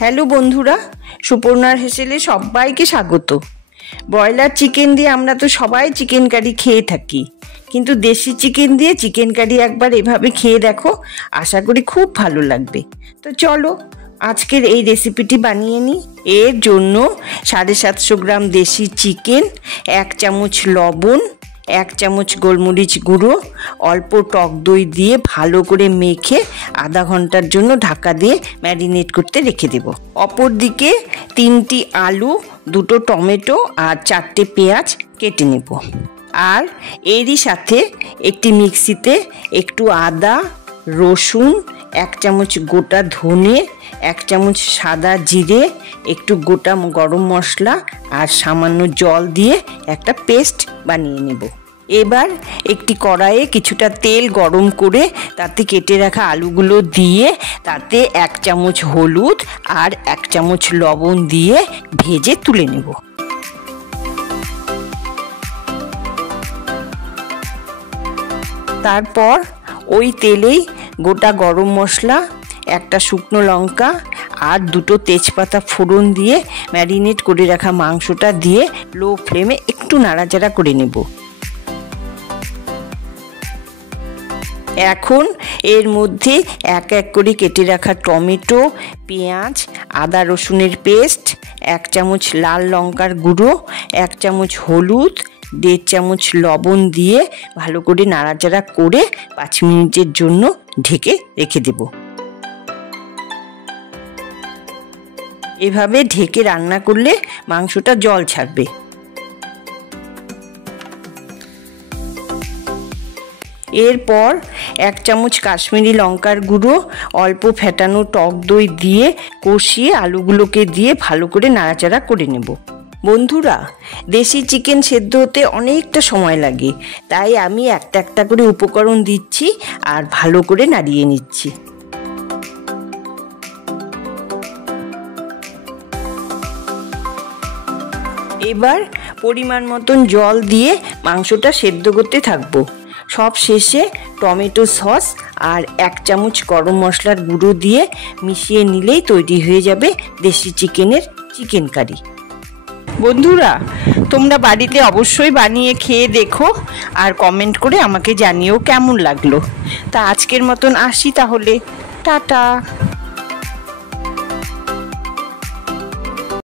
Hello বন্ধুরা, সুপর্ণার হেসেলে সবাইকে স্বাগত। ব্রয়লার চিকেন দিয়ে আমরা তো সবাই চিকেন কারি খেয়ে থাকি, কিন্তু দেশি চিকেন দিয়ে চিকেন কারি একবার এভাবে খেয়ে দেখো, আশা করি খুব ভালো লাগবে। তো চলো আজকের এই রেসিপিটি বানিয়ে নিই। এর জন্য 750 গ্রাম দেশি চিকেন, 1 চামচ লবণ, 1 চামচ গোলমরিচ গুঁড়ো, অল্প টক দই দিয়ে ভালো করে মেখে আধা ঘন্টার জন্য ঢাকা দিয়ে ম্যারিনেট করতে রেখে দেব। অপরদিকে 3টি আলু, 2টো টমেটো আর 4টে পেঁয়াজ কেটে নেব। আর এরই সাথে একটি মিক্সিতে একটু আদা, রসুন, 1 চামচ গোটা ধনে, 1 চামচ সাদা জিরে, একটু গোটা গরম মশলা আর সামান্য জল দিয়ে একটা পেস্ট বানিয়ে নেব। এবার একটি কড়াইয়ে কিছুটা তেল গরম করে তাতে কেটে রাখা আলুগুলো দিয়ে তাতে 1 চামচ হলুদ আর 1 চামচ লবণ দিয়ে ভেজে তুলে নেব। তারপর ওই তেলেই গোটা গরম মশলা, একটা শুকনো লঙ্কা আর 2টো তেজপাতা ফোড়ন দিয়ে ম্যারিনেট করে রাখা মাংসটা দিয়ে লো ফ্লেমে একটু নাড়াচাড়া করে নেব। এখন এর মধ্যে এক এক করে কেটে রাখা টমেটো, পেঁয়াজ, আদা রসুনের পেস্ট, 1 চামচ লাল লঙ্কার গুঁড়ো, 1 চামচ হলুদ, 1.5 চামচ লবণ দিয়ে ভালো করে নাড়াচাড়া করে 5 মিনিটের জন্য ঢেকে রেখে দেব। এভাবে ঢেকে রান্না করলে মাংসটা জল ছাড়বে। এরপর 1 চামচ কাশ্মীরি লঙ্কার গুঁড়ো, অল্প ফেটানো টক দই দিয়ে কষিয়ে আলুগুলোকে দিয়ে ভালো করে নাড়াচাড়া করে নেব। বন্ধুরা, দেশি চিকেন সেদ্ধ হতে অনেকটা সময় লাগে, তাই আমি একটা একটা করে উপকরণ দিচ্ছি আর ভালো করে নাড়িয়ে নিচ্ছি। এবার পরিমাণ মতন জল দিয়ে মাংসটা সেদ্ধ করতে থাকবো। সব শেষে টমেটো সস আর 1 চামচ গরম মশলার গুঁড়ো দিয়ে মিশিয়ে নিলেই তৈরি হয়ে যাবে দেশি চিকেনের চিকেন কারি। বন্ধুরা, তোমরা বাড়িতে অবশ্যই বানিয়ে খেয়ে দেখো আর কমেন্ট করে আমাকে জানিও কেমন লাগলো। তা আজকের মতন আসি তাহলে, টাটা।